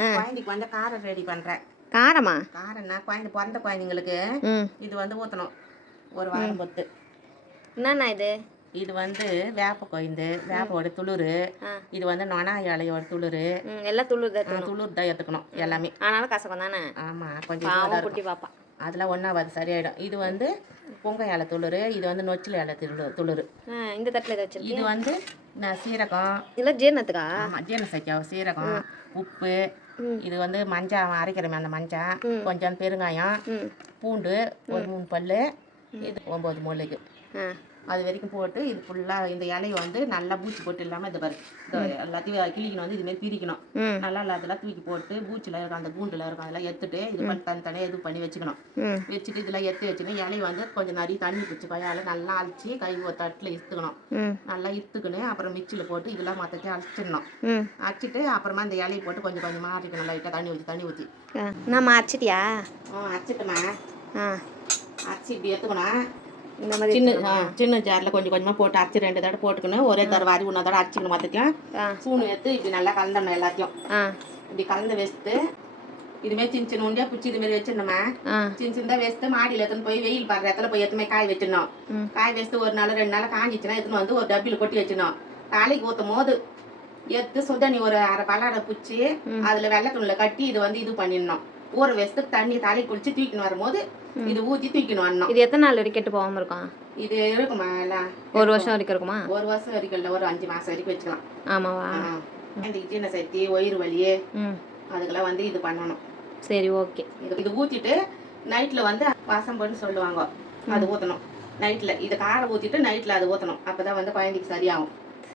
குழந்தைக்கு வந்து காரம் ரெடி பண்ணுறேன். காரமா? காரம்னா பிறந்த குழந்தைங்களுக்கு இது வந்து ஊற்றணும் ஒரு வாரம் பொத்து. என்னண்ணா இது? இது வந்து வேப்ப கொய்ந்து, வேப்போட துளுரு, இது வந்து நொனா இலையோட துளுரு, எல்லாம் துளுர் தான் எடுத்துக்கணும் எல்லாமே. ஆனாலும் கசக்கம் தானே? ஆமாம், கொஞ்சம் குட்டி பாப்பா அதெல்லாம் ஒன்றாவது சரியாயிடும். இது வந்து பொங்க இலை துளுரு, இது வந்து நொச்சில் இலை துளுரு. இந்த தட்டில் இதை வச்சு இது வந்து நான் சீரகம், இல்லை ஜீரணத்துக்கா? ஆமாம், ஜீரண சைக்காவும் சீரகம், உப்பு, இது வந்து மஞ்சள் அரைக்கிறமே அந்த மஞ்சள், கொஞ்சம் பெருங்காயம், பூண்டு ஒரு 3 பல், இது 9 மூளைக்கு அது வரைக்கும் போட்டு இது ஃபுல்லாக இந்த இலையை வந்து நல்லா பூச்சி போட்டு இல்லாமல் இது பாரு எல்லாத்தையும் கிளிக்கணும். வந்து இதுமாரி பிரிக்கணும். நல்லா அதெல்லாம் தூக்கி போட்டு பூச்சியில் இருக்கும் அந்த பூண்டில் இருக்கும் அதெல்லாம் எடுத்துட்டு இது பண்ணி தனித்தனியாக இது பண்ணி வச்சுக்கணும். வச்சுட்டு இதெல்லாம் எடுத்து வச்சுக்கணும். இலையை வந்து கொஞ்சம் நிறைய தண்ணி பிடிச்சி கையால் நல்லா அழைச்சி கை ஒரு தட்டில் இழுத்துக்கணும். நல்லா இழுத்துக்கணும். அப்புறம் மிக்சியில் போட்டு இதெல்லாம் மற்றத்தையும் அரைச்சிடணும். அரைச்சிட்டு அப்புறமா இந்த இலையை போட்டு கொஞ்சம் கொஞ்சமாக அரைக்கணும். லைட்டாக தண்ணி ஊற்றி நான் அரைச்சிட்டியா? அரைச்சிட்டுமா அரைச்சி இப்படி எடுத்துக்கணும். இந்த மாதிரி சின்ன ஜாரில் கொஞ்சம் கொஞ்சமாக போட்டு அரைச்சி 2 தடவை போட்டுக்கணும். ஒரே தடவை அரி 1 தடவை அரைச்சிக்கணும். மொத்தத்தையும் ஸ்பூன் எடுத்து இப்படி நல்லா கலந்துடணும். எல்லாத்தையும் இப்படி கலந்து வச்சுட்டு இதுமாரி சின்ன உண்டியா பிடிச்சி இதுமாரி வச்சிடணுமா. சின்னதாக வச்சுட்டு மாடியில் எடுத்துன்னு போய் வெயில் படுற இடத்துல போய் எடுத்துமே காய வச்சிடணும். காய வச்சுட்டு 1 நாள் 2 நாள் காஞ்சிச்சுன்னா எடுத்துன்னு வந்து ஒரு டப்பியில் கொட்டி வச்சிடணும். தலைக்கு ஊற்றும் போது எடுத்து சுதண்ணி ஒரு அரை பல்லாடை பிடிச்சி அதில் வெள்ளை துணியில் கட்டி இது வந்து இது பண்ணிடணும். ஊற வச்சுட்டு தண்ணி தலைக்கு குளிச்சு தூக்கின்னு வரும்போது இது ஊற்றி தூக்கின்னு வரணும். இது எத்தனை நாள் வரைக்கும் கெட்டு போகாமல் இருக்கும்? இது இருக்குமா எல்லாம் 1 வருஷம் வரைக்கும் இருக்குமா? 1 வருஷம் வரைக்கும் இல்லை, ஒரு 5 மாதம் வரைக்கும் வச்சுக்கலாம். ஆமாவா? இந்த ஜீரண சக்தி, வயிறு வலி அதுக்கெல்லாம் வந்து இது பண்ணணும். சரி, ஓகே. இது ஊற்றிட்டு நைட்டில் வந்து வாசம் பண்ணி சொல்லுவாங்க, அது ஊற்றணும் நைட்டில். இது காரை ஊற்றிட்டு நைட்டில் அது ஊற்றணும். அப்போ தான் வந்து குழந்தைக்கு சரியாகும்.